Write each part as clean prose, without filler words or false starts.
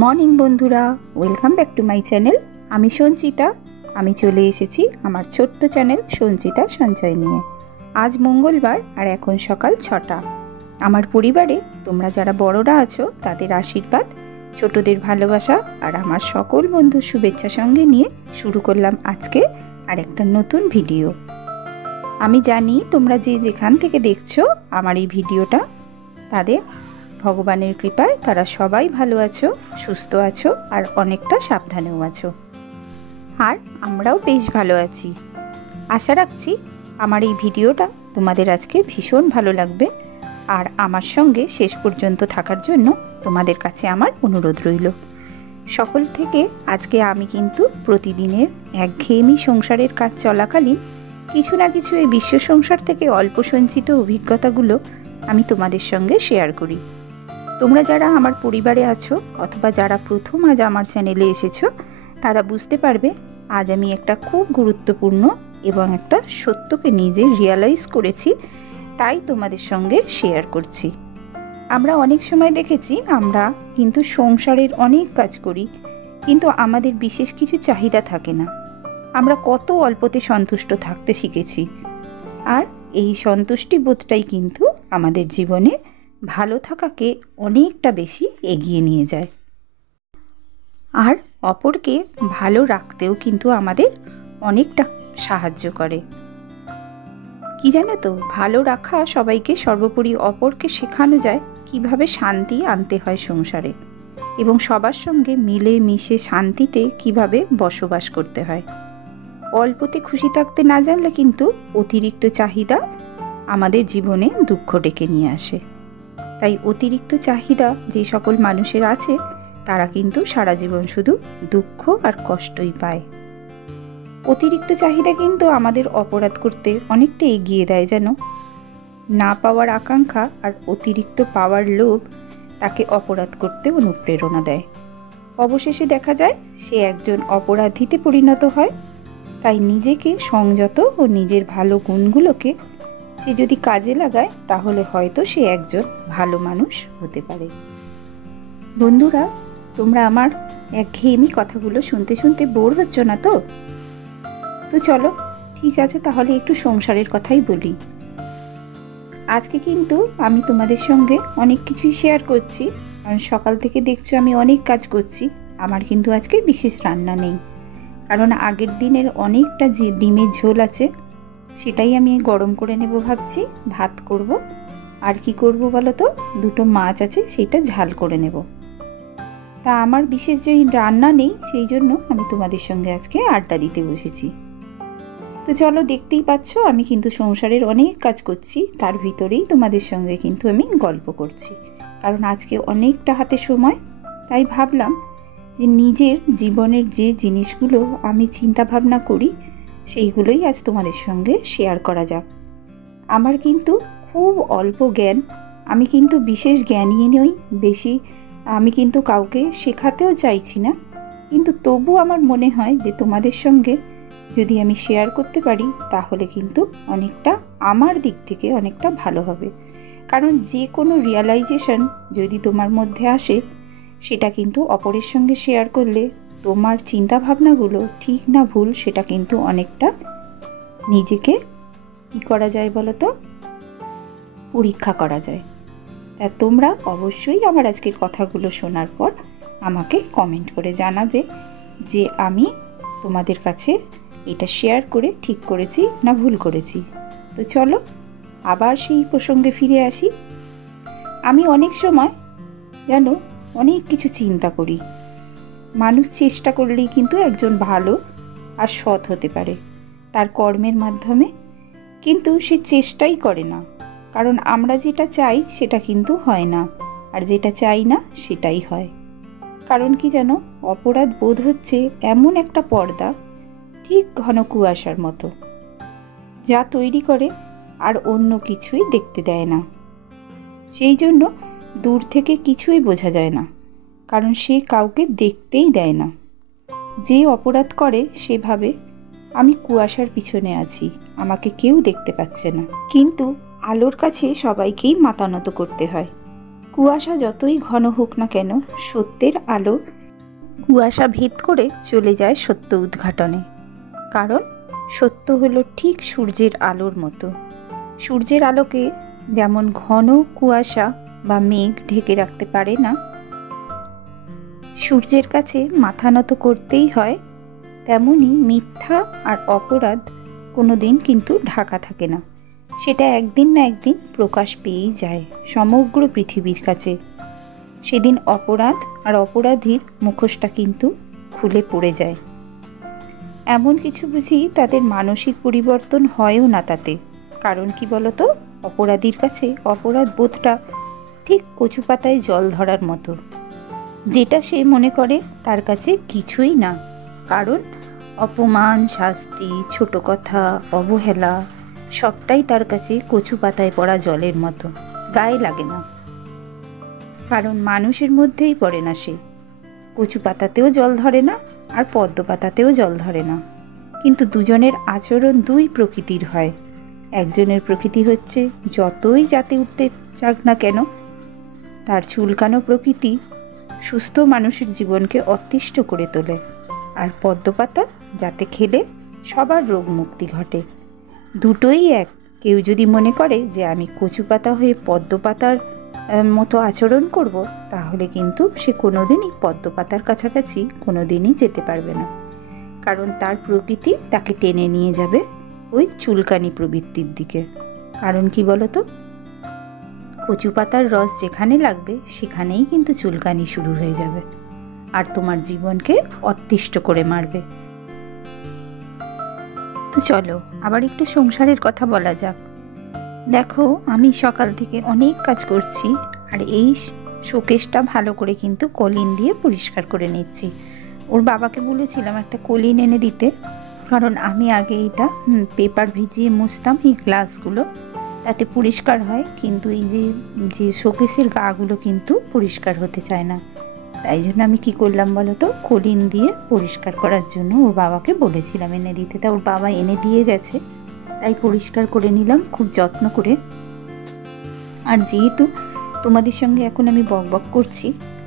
Morning বন্ধুরা, welcome back to my channel. আমি সঞ্চিতা। আমি চলে এসেছি আমার ছোট্ট চ্যানেল সঞ্চিতা সঞ্চয় নিয়ে। আজ মঙ্গলবার আর এখন সকাল 6টা। আমার পরিবারে তোমরা যারা বড়রা আছো তাদের আশীর্বাদ, ছোটদের ভালোবাসা আর আমার সকল বন্ধুর শুভেচ্ছা সঙ্গে নিয়ে শুরু করলাম আজকে আর একটা নতুন ভিডিও। আমি জানি তোমরা যে যেখান থেকে দেখছো আমার এই ভিডিওটা, তাদের ভগবানের কৃপায় তারা সবাই ভালো আছো, সুস্থ আছো আর অনেকটা সাবধানেও আছো। আর আমরাও বেশ ভালো আছি। আশা রাখছি আমার এই ভিডিওটা তোমাদের আজকে ভীষণ ভালো লাগবে। আর আমার সঙ্গে শেষ পর্যন্ত থাকার জন্য তোমাদের কাছে আমার অনুরোধ রইল। সকল থেকে আজকে আমি কিন্তু প্রতিদিনের একঘেয়েমি সংসারের কাজ চলাকালীন কিছু না কিছু এই বিশ্ব সংসার থেকে অল্প সঞ্চিত অভিজ্ঞতাগুলো আমি তোমাদের সঙ্গে শেয়ার করি। তোমরা যারা আমার পরিবারে আছো অথবা যারা প্রথম আজ আমার চ্যানেলে এসেছো, তারা বুঝতে পারবে আজ আমি একটা খুব গুরুত্বপূর্ণ এবং একটা সত্যকে নিজে রিয়ালাইজ করেছি, তাই তোমাদের সঙ্গে শেয়ার করছি। আমরা অনেক সময় দেখেছি আমরা কিন্তু সংসারের অনেক কাজ করি, কিন্তু আমাদের বিশেষ কিছু চাহিদা থাকে না। আমরা কত অল্পতে সন্তুষ্ট থাকতে শিখেছি, আর এই সন্তুষ্টি বোধটাই কিন্তু আমাদের জীবনে ভালো থাকাকে অনেকটা বেশি এগিয়ে নিয়ে যায়। আর অপরকে ভালো রাখতেও কিন্তু আমাদের অনেকটা সাহায্য করে। কি জানো তো, ভালো রাখা সবাইকে, সর্বোপরি অপরকে শেখানো যায় কিভাবে শান্তি আনতে হয় সংসারে, এবং সবার সঙ্গে মিলে মিশে শান্তিতে কিভাবে বসবাস করতে হয়। অল্পতে খুশি থাকতে না জানলে কিন্তু অতিরিক্ত চাহিদা আমাদের জীবনে দুঃখ ডেকে নিয়ে আসে। তাই অতিরিক্ত চাহিদা যে সকল মানুষের আছে তারা কিন্তু সারা জীবন শুধু দুঃখ আর কষ্টই পায়। অতিরিক্ত চাহিদা কিন্তু আমাদের অপরাধ করতে অনেকটা এগিয়ে দেয়, যেন না পাওয়ার আকাঙ্ক্ষা আর অতিরিক্ত পাওয়ার লোভ তাকে অপরাধ করতে অনুপ্রেরণা দেয়। অবশেষে দেখা যায় সে একজন অপরাধীতে পরিণত হয়। তাই নিজেকে সংযত ও নিজের ভালো গুণগুলোকে সে যদি কাজে লাগায়, তাহলে হয়তো সে একজন ভালো মানুষ হতে পারে। বন্ধুরা, তোমরা আমার একঘেয়েমি কথাগুলো শুনতে শুনতে বোর হচ্ছ না তো? চলো, ঠিক আছে, তাহলে একটু সংসারের কথাই বলি। আজকে কিন্তু আমি তোমাদের সঙ্গে অনেক কিছুই শেয়ার করছি, কারণ সকাল থেকে দেখছো আমি অনেক কাজ করছি। আমার কিন্তু আজকে বিশেষ রান্না নেই, কারণ আগের দিনের অনেকটা যে ডিমের ঝোল আছে সেটাই আমি গরম করে নেব ভাবছি। ভাত করব, আর কি করব বলো তো, দুটো মাছ আছে সেটা ঝাল করে নেব। তা আমার বিশেষ যে রান্না নেই, সেই জন্য আমি তোমাদের সঙ্গে আজকে আড্ডা দিতে বসেছি। তো চলো, দেখতেই পাচ্ছ আমি কিন্তু সংসারের অনেক কাজ করছি, তার ভিতরেই তোমাদের সঙ্গে কিন্তু আমি গল্প করছি। কারণ আজকে অনেকটা হাতে সময়, তাই ভাবলাম যে নিজের জীবনের যে জিনিসগুলো আমি চিন্তা ভাবনা করি সেইগুলোই আজ তোমাদের সঙ্গে শেয়ার করা যাক। আমার কিন্তু খুব অল্প জ্ঞান, আমি কিন্তু বিশেষ জ্ঞানী নই বেশি, আমি কিন্তু কাউকে শেখাতেও চাইছি না, কিন্তু তবু আমার মনে হয় যে তোমাদের সঙ্গে যদি আমি শেয়ার করতে পারি তাহলে কিন্তু অনেকটা আমার দিক থেকে অনেকটা ভালো হবে। কারণ যে কোনো রিয়ালাইজেশন যদি তোমার মধ্যে আসে, সেটা কিন্তু অপরের সঙ্গে শেয়ার করলে তোমার চিন্তা ভাবনাগুলো ঠিক না ভুল সেটা কিন্তু অনেকটা নিজেকে কী করা যায় বলো তো, পরীক্ষা করা যায়। তা তোমরা অবশ্যই আমার আজকের কথাগুলো শোনার পর আমাকে কমেন্ট করে জানাবে যে আমি তোমাদের কাছে এটা শেয়ার করে ঠিক করেছি না ভুল করেছি। তো চলো আবার সেই প্রসঙ্গে ফিরে আসি। আমি অনেক সময় জানো অনেক কিছু চিন্তা করি। মানুষ চেষ্টা করলেই কিন্তু একজন ভালো আর সৎ হতে পারে তার কর্মের মাধ্যমে, কিন্তু সে চেষ্টাই করে না। কারণ আমরা যেটা চাই সেটা কিন্তু হয় না, আর যেটা চাই না সেটাই হয়। কারণ কি জানো, অপরাধ বোধ হচ্ছে এমন একটা পর্দা, ঠিক ঘন কুয়াশার মতো, যা তৈরি করে আর অন্য কিছুই দেখতে দেয় না। সেই জন্য দূর থেকে কিছুই বোঝা যায় না, কারণ সে কাউকে দেখতেই দেয় না। যে অপরাধ করে সে ভাবে আমি কুয়াশার পিছনে আছি, আমাকে কেউ দেখতে পাচ্ছে না। কিন্তু আলোর কাছে সবাইকেই মাথা নত করতে হয়। কুয়াশা যতই ঘন হোক না কেন, সত্যের আলো কুয়াশা ভেদ করে চলে যায় সত্য উদ্ঘাটনে। কারণ সত্য হলো ঠিক সূর্যের আলোর মতো। সূর্যের আলোকে যেমন ঘন কুয়াশা বা মেঘ ঢেকে রাখতে পারে না, সূর্যের কাছে মাথা নত করতেই হয়, তেমনি মিথ্যা আর অপরাধ কোনো দিন কিন্তু ঢাকা থাকে না। সেটা একদিন না একদিন প্রকাশ পেয়েই যায় সমগ্র পৃথিবীর কাছে। সেদিন অপরাধ আর অপরাধীর মুখোশটা কিন্তু খুলে পড়ে যায়। এমন কিছু বুঝি তাদের মানসিক পরিবর্তন হয়ও না তাতে। কারণ কি বলতো, অপরাধীর কাছে অপরাধ বোধটা ঠিক কচু পাতায় জল ধরার মতো, যেটা সে মনে করে তার কাছে কিছুই না। কারণ অপমান, শাস্তি, ছোট কথা, অবহেলা সবটাই তার কাছে কচু পাতায় পড়া জলের মতো, গায়ে লাগে না। কারণ মানুষের মধ্যেই পড়ে না সে। কচু পাতাতেও জল ধরে না, আর পদ্ম পাতাতেও জল ধরে না। কিন্তু দুজনের আচরণ দুই প্রকৃতির হয়। একজনের প্রকৃতি হচ্ছে যতই যাতে উঠতে চাক না কেন, তার চুলকানো প্রকৃতি সুস্থ মানুষের জীবনকে অতিষ্ঠ করে তোলে। আর পদ্ম পাতা যাতে খেলে সবার রোগ মুক্তি ঘটে। দুটোই এক। কেউ যদি মনে করে যে আমি কচু পাতা হয়ে পদ্ম পাতার মতো আচরণ করব, তাহলে কিন্তু সে কোনোদিনই পদ্ম পাতার কাছাকাছি কোনোদিনই যেতে পারবে না। কারণ তার প্রকৃতি তাকে টেনে নিয়ে যাবে ওই চুলকানি প্রবৃত্তির দিকে। কারণ কি বলতো, কচু পাতার রস যেখানে লাগবে সেখানেই কিন্তু চুলকানি শুরু হয়ে যাবে, আর তোমার জীবনকে অতিষ্ঠ করে মারবে। তো চলো আবার একটু সংসারের কথা বলা যাক। দেখো, আমি সকাল থেকে অনেক কাজ করছি, আর এই শোকেসটা ভালো করে কিন্তু কলিন দিয়ে পরিষ্কার করে নিচ্ছি। ওর বাবাকে বলেছিলাম একটা কলিন এনে দিতে, কারণ আমি আগে এটা পেপার ভিজিয়ে মুছতাম এই গ্লাসগুলো, তাতে পরিষ্কার হয়। কিন্তু এই যে শোকেসের গাগুলো কিন্তু পরিষ্কার হতে চায় না। তাই জন্য আমি কি করলাম বলো তো, কলিন দিয়ে পরিষ্কার করার জন্য ওর বাবাকে বলেছিলাম এনে দিতে। তা ওর বাবা এনে দিয়ে গেছে, তাই পরিষ্কার করে নিলাম খুব যত্ন করে। আর যেহেতু তোমাদের সঙ্গে এখন আমি বকবক করছি,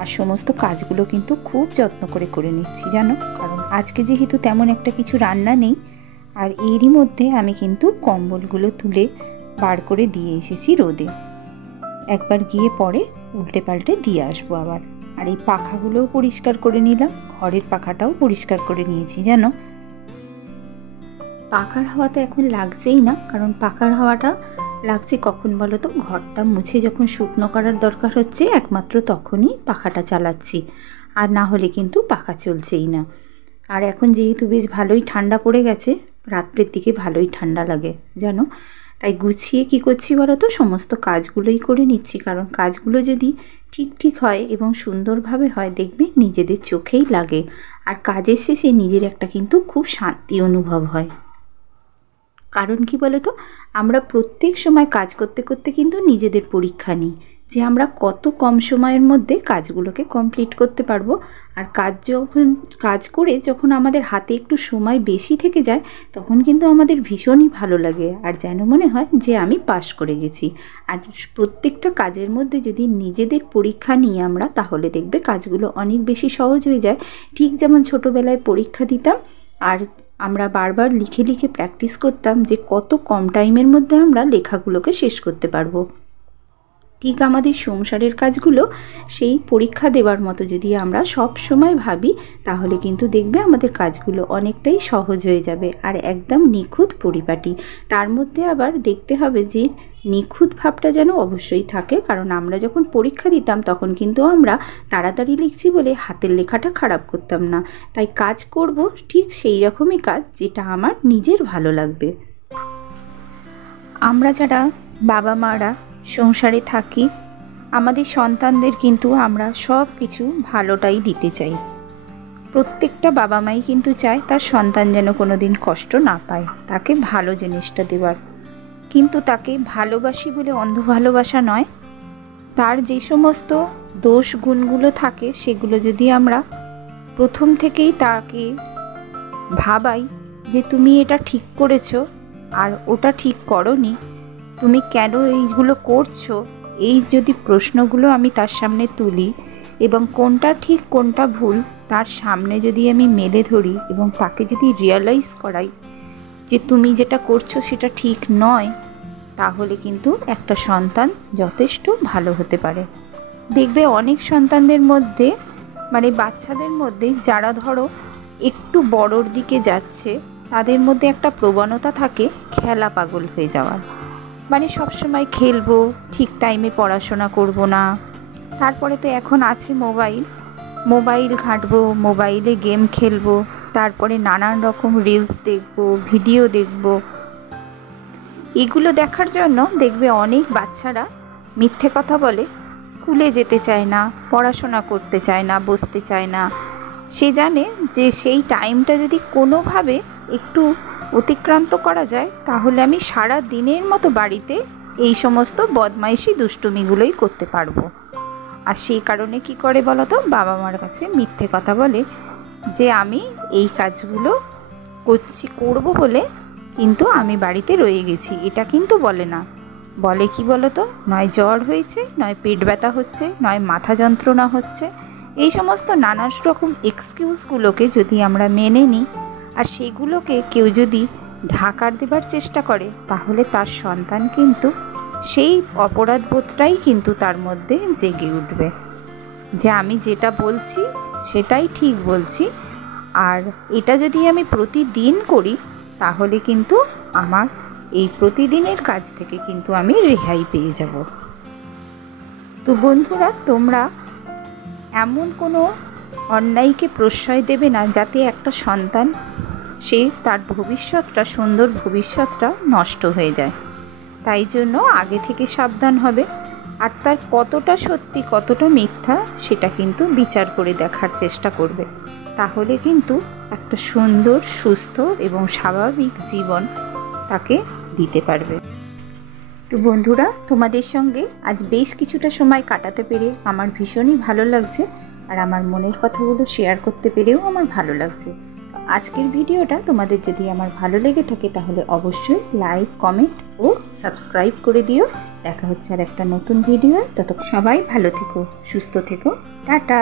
আর সমস্ত কাজগুলো কিন্তু খুব যত্ন করে করে নিচ্ছি জানো। কারণ আজকে যেহেতু তেমন একটা কিছু রান্না নেই, আর এরই মধ্যে আমি কিন্তু কম্বলগুলো তুলে বার করে দিয়ে এসেছি রোদে। একবার গিয়ে পরে উল্টে পাল্টে দিয়ে আসবো আবার। আর এই পাখাগুলোও পরিষ্কার করে নিলাম, ঘরের পাখাটাও পরিষ্কার করে নিয়েছি জানো। পাখার হাওয়া তো এখন লাগছেই না, কারণ পাখার হাওয়াটা লাগছে কখন বলো তো, ঘরটা মুছে যখন শুকনো করার দরকার হচ্ছে একমাত্র তখনই পাখাটা চালাচ্ছি, আর না হলে কিন্তু পাখা চলছেই না। আর এখন যেহেতু বেশ ভালোই ঠান্ডা পড়ে গেছে, রাত্রের দিকে ভালোই ঠান্ডা লাগে জানো। তাই গুছিয়ে কি করছি বলো তো, সমস্ত কাজগুলোই করে নিচ্ছি। কারণ কাজগুলো যদি ঠিক হয় এবং সুন্দরভাবে হয়, দেখবে নিজেদের চোখেই লাগে, আর কাজের শেষে নিজের একটা কিন্তু খুব শান্তি অনুভব হয়। কারণ কি বলতো, আমরা প্রত্যেক সময় কাজ করতে করতে কিন্তু নিজেদের পরীক্ষা নিই যে আমরা কত কম সময়ের মধ্যে কাজগুলোকে কমপ্লিট করতে পারবো। আর কাজ করে যখন আমাদের হাতে একটু সময় বেশি থেকে যায়, তখন কিন্তু আমাদের ভীষণই ভালো লাগে, আর যেন মনে হয় যে আমি পাশ করে গেছি। আর প্রত্যেকটা কাজের মধ্যে যদি নিজেদের পরীক্ষা নিই আমরা, তাহলে দেখবে কাজগুলো অনেক বেশি সহজ হয়ে যায়। ঠিক যেমন ছোটোবেলায় পরীক্ষা দিতাম, আর আমরা বারবার লিখে লিখে প্র্যাকটিস করতাম যে কত কম টাইমের মধ্যে আমরা লেখাগুলোকে শেষ করতে পারবো। ঠিক আমাদের সংসারের কাজগুলো সেই পরীক্ষা দেওয়ার মতো যদি আমরা সব সময় ভাবি, তাহলে কিন্তু দেখবে আমাদের কাজগুলো অনেকটাই সহজ হয়ে যাবে, আর একদম নিখুঁত পরিপাটি। তার মধ্যে আবার দেখতে হবে যে নিখুঁত ভাবটা যেন অবশ্যই থাকে। কারণ আমরা যখন পরীক্ষা দিতাম তখন কিন্তু আমরা তাড়াতাড়ি লিখছি বলে হাতের লেখাটা খারাপ করতাম না। তাই কাজ করব ঠিক সেই রকমই কাজ যেটা আমার নিজের ভালো লাগবে। আমরা যারা বাবা মারা সংসারে থাকি, আমাদের সন্তানদের কিন্তু আমরা সব কিছু ভালোটাই দিতে চাই। প্রত্যেকটা বাবা মাই কিন্তু চায় তার সন্তান যেন কোনো দিন কষ্ট না পায়, তাকে ভালো জিনিসটা দেওয়ার। কিন্তু তাকে ভালোবাসি বলে অন্ধ ভালোবাসা নয়, তার যে সমস্ত দোষ গুণগুলো থাকে সেগুলো যদি আমরা প্রথম থেকেই তাকে ভাবাই যে তুমি এটা ঠিক করেছো আর ওটা ঠিক করোনি, তুমি কেন এইগুলো করছো, এই যদি প্রশ্নগুলো আমি তার সামনে তুলি এবং কোনটা ঠিক কোনটা ভুল তার সামনে যদি আমি মেলে ধরি এবং তাকে যদি রিয়ালাইজ করাই যে তুমি যেটা করছো সেটা ঠিক নয়, তাহলে কিন্তু একটা সন্তান যথেষ্ট ভালো হতে পারে। দেখবে অনেক সন্তানদের মধ্যে মানে বাচ্চাদের মধ্যে যারা ধরো একটু বড়োর দিকে যাচ্ছে, তাদের মধ্যে একটা প্রবণতা থাকে খেলা পাগল হয়ে যাওয়ার। মানে সবসময় খেলবো, ঠিক টাইমে পড়াশোনা করব না। তারপরে তো এখন আছে মোবাইল ঘাঁটবো, মোবাইলে গেম খেলবো, তারপরে নানান রকম রিলস দেখবো, ভিডিও দেখবো। এগুলো দেখার জন্য দেখবে অনেক বাচ্চারা মিথ্যে কথা বলে, স্কুলে যেতে চায় না, পড়াশোনা করতে চায় না, বসতে চায় না। সে জানে যে সেই টাইমটা যদি কোনোভাবে একটু অতিক্রান্ত করা যায় তাহলে আমি সারা দিনের মতো বাড়িতে এই সমস্ত বদমাইশি দুষ্টুমিগুলোই করতে পারবো। আর সেই কারণে কি করে বলো তো, বাবা মার কাছে মিথ্যে কথা বলে যে আমি এই কাজগুলো করবো বলে কিন্তু আমি বাড়িতে রয়ে গেছি। এটা কিন্তু বলে না, বলে কি বলো তো, নয় জ্বর হয়েছে, নয় পেট ব্যথা হচ্ছে, নয় মাথা যন্ত্রণা হচ্ছে। এই সমস্ত নানান রকম এক্সকিউজগুলোকে যদি আমরা মেনে নিই আর সেগুলোকে কেউ যদি ঢাকার দেবার চেষ্টা করে, তাহলে তার সন্তান কিন্তু সেই অপরাধবোধটাই কিন্তু তার মধ্যে জেগে উঠবে যে আমি যেটা বলছি সেটাই ঠিক বলছি। আর এটা যদি আমি প্রতিদিন করি তাহলে কিন্তু আমার এই প্রতিদিনের কাজ থেকে কিন্তু আমি রেহাই পেয়ে যাব। তো বন্ধুরা, তোমরা এমন কোনো অন্যায়কে প্রশ্রয় দেবে না যাতে একটা সন্তান সে তার ভবিষ্যৎটা, সুন্দর ভবিষ্যৎটা নষ্ট হয়ে যায়। তাই জন্য আগে থেকে সাবধান হবে, আর তার কতটা সত্যি কতটা মিথ্যা সেটা কিন্তু বিচার করে দেখার চেষ্টা করবে। তাহলে কিন্তু একটা সুন্দর, সুস্থ এবং স্বাভাবিক জীবন তাকে দিতে পারবে। তো বন্ধুরা, তোমাদের সঙ্গে আজ বেশ কিছুটা সময় কাটাতে পেরে আমার ভীষণই ভালো লাগছে, আর আমার মনের কথাগুলো শেয়ার করতে পেরেও আমার ভালো লাগছে। আজকের ভিডিওটা তোমাদের যদি আমার ভালো লেগে থাকে তাহলে অবশ্যই লাইক, কমেন্ট ও সাবস্ক্রাইব করে দিও। দেখা হচ্ছে আর একটা নতুন ভিডিও। ততক্ষণ সবাই ভালো থেকো, সুস্থ থেকো, টাটা।